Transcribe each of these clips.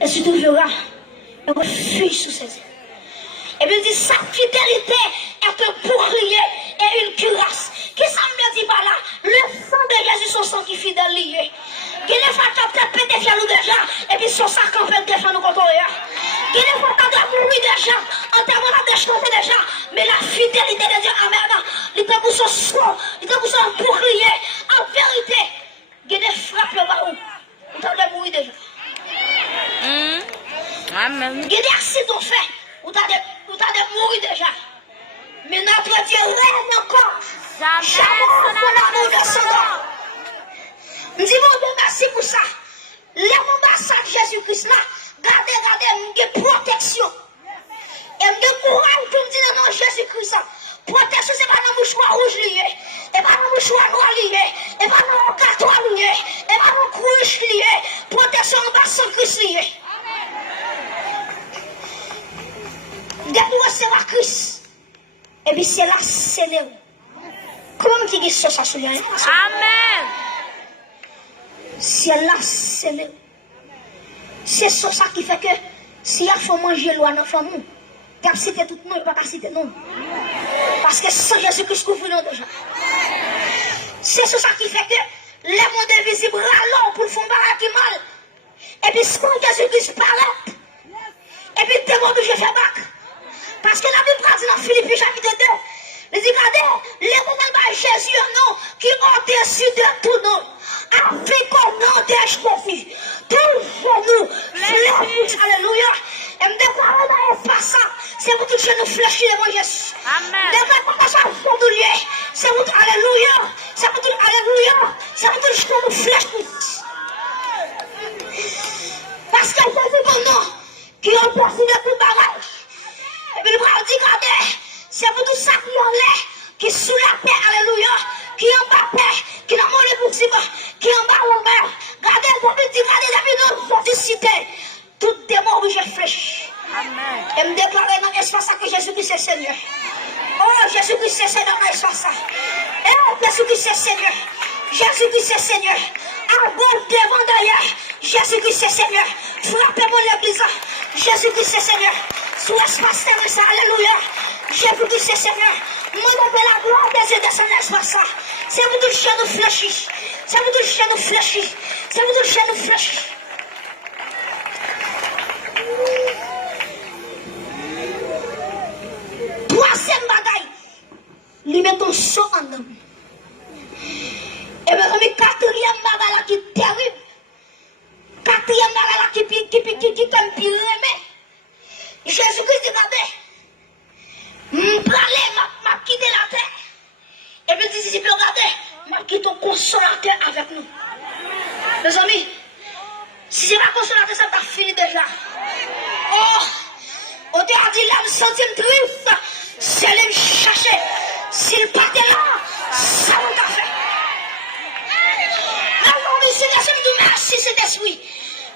Et si tu verras, elle va fuir sous ses yeux. Et bien, dit, sa fidélité est un bouclier et une cuirasse. Qu'est-ce que ça me dit par là? Le sang de Jésus, son sang qui est fidèle lié. Qui ne fait pas taper des fiers déjà, et puis son sac en fait défendre nous contre eux. Qui ne fait pas mourir déjà, en termes de chanter déjà, mais la fidélité de Dieu, amen, il était pour son sang, il était pour son bouclier. En vérité, qui ne frappe le baron, il était de mourir déjà. Amen. Qui ne accident on fait, ou t'as de mourir déjà. Mais notre Dieu règne encore. Jamais son amour de son nom. Je dis mon Dieu merci pour ça. L'ambassade de Jésus-Christ là, regardez, j'ai protection. Et j'ai courage pour me dire non, Jésus-Christ. Protection, c'est pas dans le mouchoir rouge lié, et pas dans le mouchoir noir lié, et pas dans le carton lié, et pas dans le couche lié. Protection en bas sans Christ lié. Dès que vous recevez Christ, et puis c'est là, c'est nous. Comment tu dis ça, sur lui? Amen. C'est là, c'est nous. C'est ça qui fait que si il faut manger l'eau dans la famille, tu as cité tout le monde, pas citer non. Parce que sans Jésus-Christ couvre nous déjà. C'est ça qui fait que les mondes invisibles râlent pour le fond qui mal. Et puis quand Jésus-Christ paraît, et puis tout le monde je fais bac. Parce que la Bible dit dans Philippiens chapitre 2, il dit, regardez, les moments de Jésus, non, qui ont dessus de tout nom, avec au nom de Jésus, tout genou, fléchis, alléluia. Et me déclarer dans l'espace, c'est pour tout genou fléchis devant Jésus. Amen. Déclarer pour ça, c'est pour tout, alléluia, c'est pour tout, alléluia, c'est pour tout genou fléchis. Parce que Jésus, mon nom, qui ont perçu de tout barrage. Et puis le bras dit, regardez, c'est pour tout ça qui en l'air, qui est sous la paix, alléluia, qui est en bas paix, qui est dans mon éboutiment, qui est en bas en mer. Regardez, pour lui dire, regardez, nous sortis cité, tout démon où je réfléchis. Et me déclarer dans l'espace que Jésus-Christ est Seigneur. Oh, Jésus-Christ est Seigneur dans l'espace. Oh, Jésus-Christ est Seigneur. Jésus-Christ est Seigneur. À gauche, devant, derrière, Jésus-Christ est Seigneur. Frappez-moi l'église. Jésus-Christ est Seigneur. Sous l'espace terrestre, alléluia. Jésus-Christ est Seigneur. Moi, je la gloire des yeux de son espace. C'est vous tout le chien nous fléchis. C'est vous tout le chien nous fléchis. C'est vous tout le chien nous fléchis. Troisième bagaille. Lui met ton sang en dedans. Et bien, le quatrième bagaille qui est terrible. Quatrième bagaille qui est comme pire remè. Jésus-Christ dit, regardez, m'a quitté la terre. Et puis, dit, regardez, m'a quitté ton consolateur avec nous. Mes amis, si je n'ai pas consolateur, ça t'a fini déjà. Oh, on t'a dit, là, me sentir triste, c'est aller me chercher. S'il partait là, ça va t'a fait. Alors, ici, laissez-moi dire merci, cet esprit.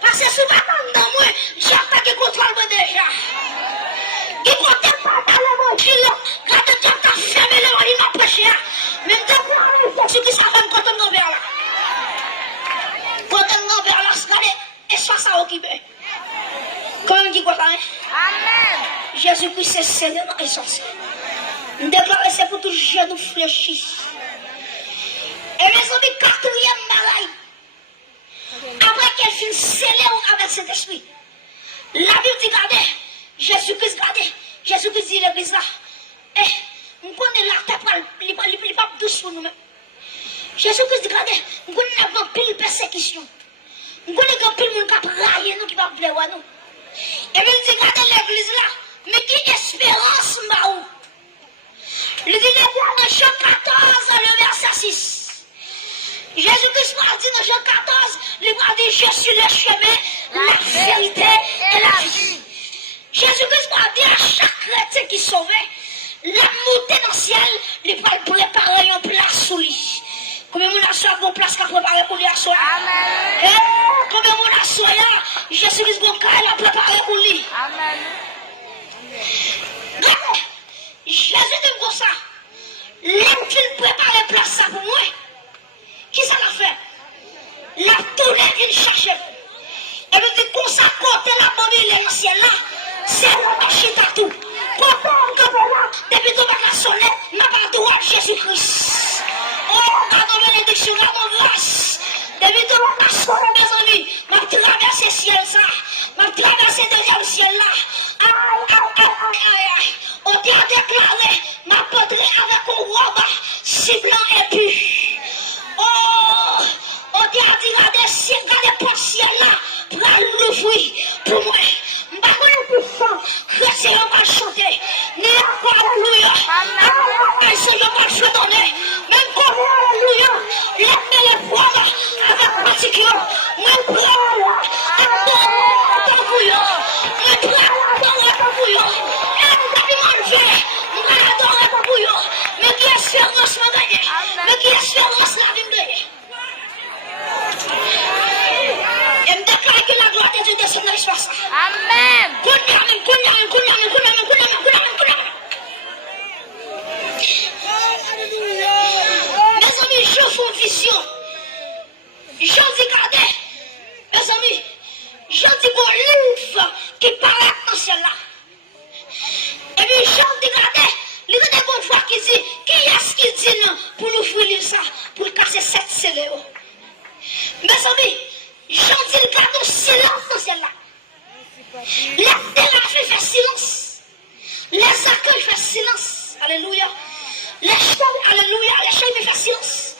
Parce que si je ne dans moi, j'ai attaqué contre le déjà. Il ne compte pas dans l'évangile. Quand tu as fermé l'évangile, il m'a prêché. Même de quoi, Jésus qui s'appelle quand on est vers là. Quand on est vers là, regardez, et soit ça occupé. Comment on dit quoi ça? Amen. Jésus-Christ c'est Seigneur dans l'essence. Nous déclarons c'est pour tout genou fléchi. Et mes amis, quatrième bagaille. Après qu'elle finit scellée avec cet esprit, la Bible dit, regardez, Jésus-Christ, regardez, Jésus-Christ dit l'église là, eh, on connaît la tête, il n'est pas douce pour nous-mêmes. Jésus-Christ dit, regardez, on connaît la pile persécution, on connaît la pile monde qui va railler nous, qui va plaire à nous. Et bien, il dit, regardez l'église là, mais qui espérance m'a où? Il dit, dans Jean 14, le verset 6. Jésus-Christ m'a dit dans Jean 14, il m'a dit, je suis le chemin, la vérité et la vie. Jésus-Christ m'a dit à chaque chrétien qui sauvait, la montée dans le ciel, il va préparer une place sous lui. Combien de gens ont une place qu'à préparer pour lui à soi? Amen. Combien de gens ont Jésus-Christ a préparé pour lui? Amen. Jésus dit comme ça, l'homme qui prépare une place ça pour moi, qui ça l'a fait? La tournée vient chercher. Et puis, comme ça, côté ciel là, c'est le marché tout. Depuis que je suis sonné, je vais droit Jésus-Christ. Oh, quand on bénédiction, quand on grâce. Depuis que je suis sonné, mes amis, je vais traverser le ciel ça. Je vais traverser le deuxième ciel là. On t'a déclaré, je vais porter avec un robe ciblant et puis. Oh, on t'a dit, regardez pour le ciel là, pour l'ouvrir pour moi. Je ne vais pas plus fort, chrétien va chanter. Alléluia. Alléluia. Je ne vais pas te donner. Même pour moi, alléluia. Laisse-moi les prendre avec particulier. Même pour moi, ton bouillon. Même pour moi, ton bouillon. Mais qui est espérance m'a gagné? Mais qui est espérance la vie me gagné? Et me déclare que la gloire de Dieu descend dans l'espace. Amen. Mes amis, je fais une vision. Je dis, regardez, mes amis, je dis mon livre qui paraît dans celle-là. Et puis, je dis, regardez, il y a des bonnes fois qui disent, qui est-ce qui dit non pour l'ouvrir ça, pour casser cette scellée? Mes amis, je dis, regardez, silence dans celle-là. Les thérapies fait silence. Les accueils fait silence. Alléluia. Les chants, alléluia, les chants fait silence.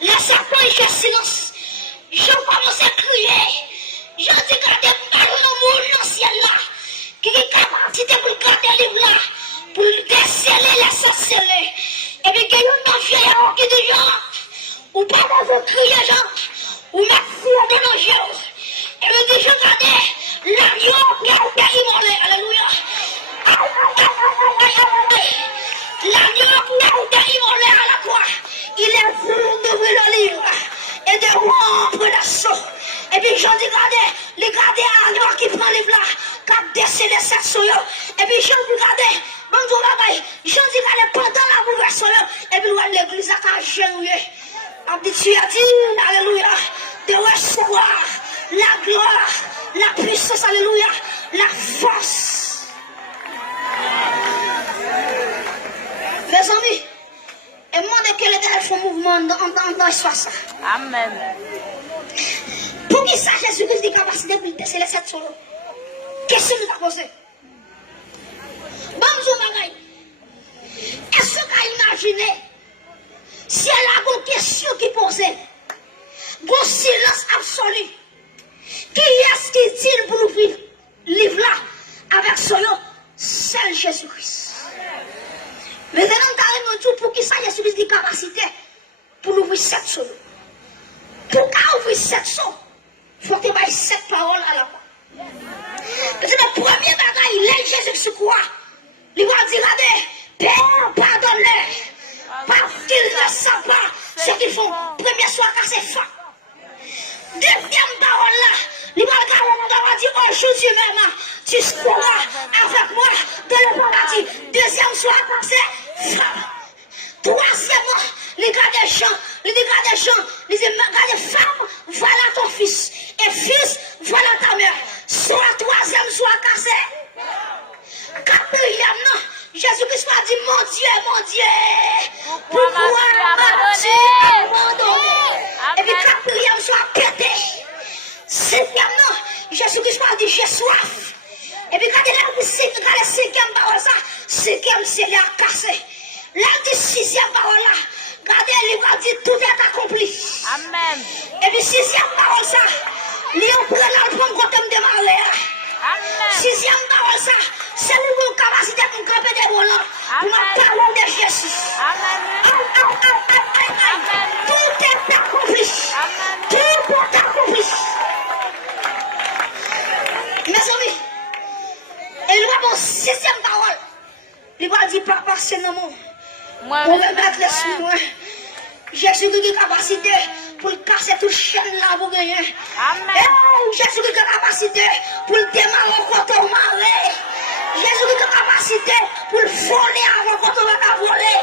Les accueils fait silence. Je commence à crier. Je dis, regardez, parle au monde dans le ciel là. Qui est capacité pour garder le livre là. Pour déceler les sorcelés. Et puis, qu'il y a une vieille qui dit, ou pas dans un crier, ou merci à des nageurs. Et puis, je regardais, l'agneau qui a été immolé. Alléluia. L'agneau qui a été immolé à la croix. Il est venu d'ouvrir le livre et de rompre l'assaut. Et puis j'en dis, regardez l'agneau qui prend le livre là, qui a décelé cette soyo. Et puis j'en dis, regardez, j'en dis, regardez, pendant la bouleversation, et puis l'église a généré. Tu as dit, alléluia, de recevoir la gloire, la puissance, alléluia, la force. Mes amis, et moi, quel est le mouvement dans l'espace? Amen. Pour qui ça, Jésus-Christ des capacités de déceler cette solo? Question que tu as posée. Bonjour, Magaï. Est-ce que tu as imaginé si elle a une question qui posait, un silence absolu? Qui est-ce qui dit pour l'ouvrir le livre là avec son nom? C'est Jésus-Christ. Mais maintenant, tu as pour qui ça, Jésus-Christ des capacités pour l'ouvrir cette solo? Pour ouvrir cette solo, il faut que tu aies cette parole à la fois. C'est le premier bagaille, il est Jésus sur quoi? Il va dire, regardez, Père, pardonne-les, parce qu'ils ne savent pas ce qu'ils font. Premier soir, c'est fin. Deuxième parole là, il va dire, aujourd'hui même, tu seras avec moi dans le paradis. Deuxième soir, c'est fin. Troisièmement, les gars des champs, les gars des femmes, voilà ton fils. Et fils, voilà ta mère. Soit troisième, soit cassé. Quatrième, non. Jésus-Christ m'a dit, mon Dieu, pourquoi m'as-tu abandonné? Et puis quatrième, soit pété. Cinquième, non. Jésus-Christ m'a dit, j'ai soif. Et puis quand il a dit, cinquième parole, ça, cinquième, c'est la cassé. Là, dit sixième parole, là. Regardez, il va dire, tout est accompli. Amen. Et puis sixième parole, ça. Léon prend l'album quand on démarre. Amen. Sixième parole, ça. C'est une capacité pour camper des volants. Pour la parole de Jésus. Amen. Tout est accompli. Tout est accompli. Mes amis, il va avoir sixième parole. Il va dire, papa, c'est le nom. Pour remettre les sous moi. Jésus qui a la capacité pour casser toute chaîne là pour gagner. Amen. Jésus qui a la capacité pour démarrer quand on marre. Jésus qui a la capacité pour voler avant quand on va voler.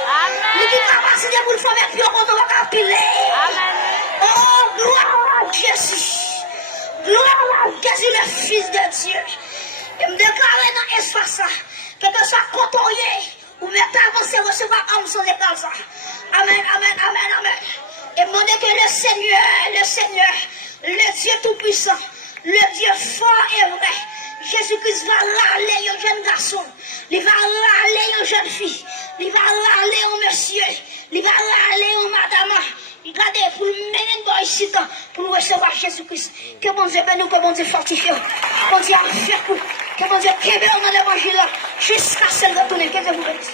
Il a la capacité pour faire pied quand on va piler. Amen. Oh, gloire à Jésus. Gloire à Jésus, le Fils de Dieu. Et me espace là, que soit côtoyé, ou même avancer, recevoir âme sans égal ça. Amen, amen, amen, amen. Et demandez que le Seigneur, le Dieu Tout-Puissant, le Dieu fort et vrai, Jésus-Christ va râler un jeune garçon, il va râler une jeune fille, il va râler un monsieur, il va râler une madame. Regardez, pour le mener dans ici, pour nous recevoir Jésus-Christ. Que bon Dieu bénisse, que bon Dieu fortifie. Que bon Dieu fait pour, que bon Dieu québère dans l'évangile jusqu'à ce retourner. Que Dieu vous bénisse.